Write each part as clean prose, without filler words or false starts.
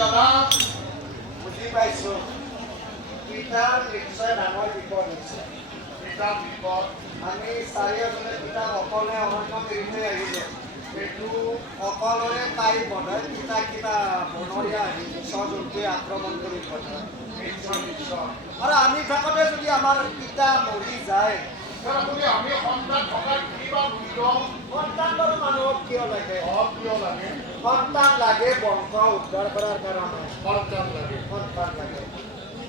দাদা বুজি পাইছো পিতাৰ নিশ্চয় ডাঙৰ বিপদ হৈছে পিতাৰ বিপদ আমি চাৰিওজনে পিতাক অকলে অৰণ্য এৰি আহিলো সেইটো সকলোৰে তাই বনাই পিতা কিবা বনৰীয়া জীৱ জন্তুৱে আক্ৰমণ কৰি পঠায় নিশ্চয় নিশ্চয় আৰু আমি থাকোঁতে যদি আমাৰ পিতা মৰি যায় আপুনি আমি সন্তান থকাৰ কিবা মূল্য সন্তান বাৰু মানুহক কিয় লাগে কিয় লাগে সন্তান লাগে বংশ উদ্ধাৰ কৰাৰ কাৰণে সন্তান লাগে সন্তান লাগে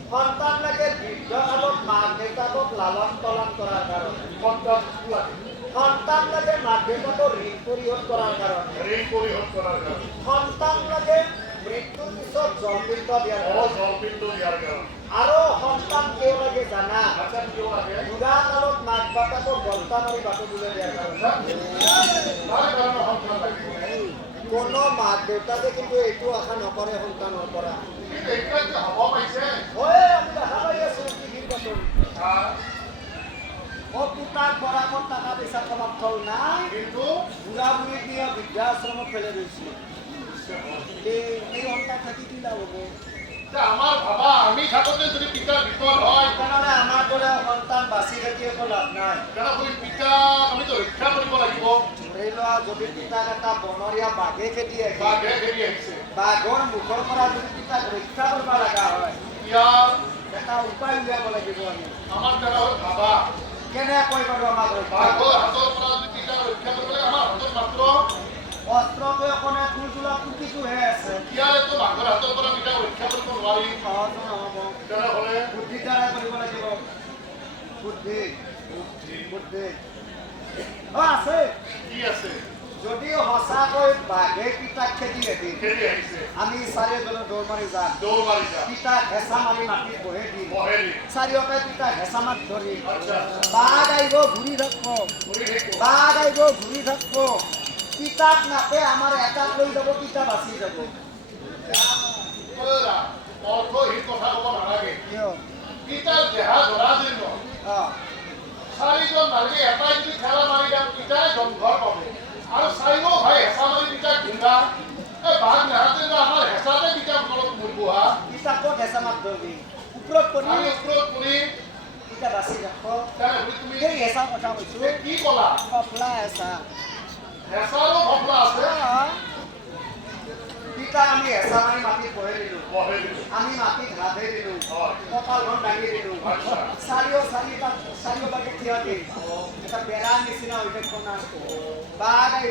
সন্তান লাগে বৃদ্ধ কালত মাক দেউতাকক লালন পালন কৰাৰ কাৰণে সন্তান লাগে সন্তান লাগে মাক দেউতাকক ঋণ পৰিশোধ কৰাৰ কাৰণে ঋণ পৰিশোধ কৰাৰ কাৰণে সন্তান লাগে মৃত্যুৰ পিছত জলপিণ্ড দিয়াৰ কাৰণে জলপিণ্ড দিয়াৰ কাৰণে আৰু সন্তান কিয় লাগে জানা আচ্ছা কিয় লাগে বুঢ়া কালত মাক বাপেকক গল্টা মাৰি বাটুবলৈ দিয়াৰ কাৰণে তাৰ কাৰণে সন্তান লাগিব কোনো মাক দেউতাকে কিন্তু এইটো আশা নকৰে সন্তানৰ পৰা কিন্তু এতিয়া যে হ'ব পাইছে হয় আমি দেখা পাই আছো টিভিৰ বাতৰি পুতাক বৰাকত টকা পইচা কমাত থল নাই কিন্তু বুঢ়া বুঢ়ীক নিয়ে বৃদ্ধাশ্ৰমত পেলাই দিছে এই সন্তান থাকি কি লাভ হ'ব আমাৰ ভাবা আমি থাকোঁতে যদি পিতাৰ বিপদ হয় তেনেহ'লে আমাৰ দৰে সন্তান বাচি থাকি একো লাভ নাই তেনেহ'লে পিতাক আমিতো ৰক্ষা কৰিব লাগিব ধৰি লোৱা যদি পিতাক এটা বনৰীয়া বাঘে খেদি আহে বাঘে ঘেৰি আহিছে বাঘৰ মুখৰ পৰা যদি পিতাক ৰক্ষা কৰিব লগা হয় ইয়াৰ এটা উপায় উলিয়াব লাগিব আমি আমাৰ তেনেহ'লে ভাবা কেনেকৈ বাৰু আমাক ৰক্ষা বাঘৰ হাতৰ পৰা যদি পিতাক ৰক্ষা কৰিবলৈ আমাৰ হাতত মাত্ৰ অস্ত্ৰটো অকণে ফুলটোলা ফুটিটোহে আছে ইয়াৰেতো বাঘৰ হাতৰ পৰা পিতাক ৰক্ষা কৰিব নোৱাৰি সহজো নহ'ব তেনেহ'লে বুদ্ধিৰ দ্বাৰা কৰিব লাগিব বুদ্ধি বুদ্ধি আছে কি আছে যদি সঁচাকৈ বাঘে পিতাক খেদি আহি ঘেৰি আহিছে আমি চাৰিওজনে দৌৰ মাৰি যাম দৌৰ মাৰি যা পিতাক হেঁচা মাৰি মাটিত বহে দিম বহেলি চাৰিওটাই পিতাক হেঁচা মাৰি ধৰি আচ্ছা বাঘ আহিব ঘূৰি থাকিব ঘূৰি থাকিব বাঘ আহিব ঘূৰি থাকিব পিতাক নাপে আমাৰ এটাক লৈ যাব পিতা বাচি যাব অৰ্থহীন কথা ক'ব নালাগে কিয় পিতাৰ দেহা ধৰা যেন অঁ চাৰিজন নালাগে এটাই যদি ঠেলা মাৰি দিয়ক পিতাই জংঘৰ পাব আৰু চাৰিও ভাই হেঁচা মাৰি পিতাক ধুন্দা এই বাঘ নাহাতে আমাৰ হেঁচাতে পিতাক তলত মূৰবহা পিতাক ক'ত হেঁচা মাত ধৰিবি ওপৰত কৰি আমি ওপৰত পৰি পিতা বাচি যাব তেনেহ'লে তুমি সেই হেঁচা কথা কৈছোঁ কি ক'লা সফলা হেঁচা হেঁচাৰো ভফলা আছে পিতা আমি হেঁচা মাৰি মাটিত বহে দিলোঁ বহেলি আমি মাটিত হাতহে দিলোঁ হয় কঁকালখন দাঙি দিলোঁ আচ্ছা চাৰিওভাগে থিয় দি এটা বেৰাৰ নিচিনা হৈ থাকিব না বাঘ আহিব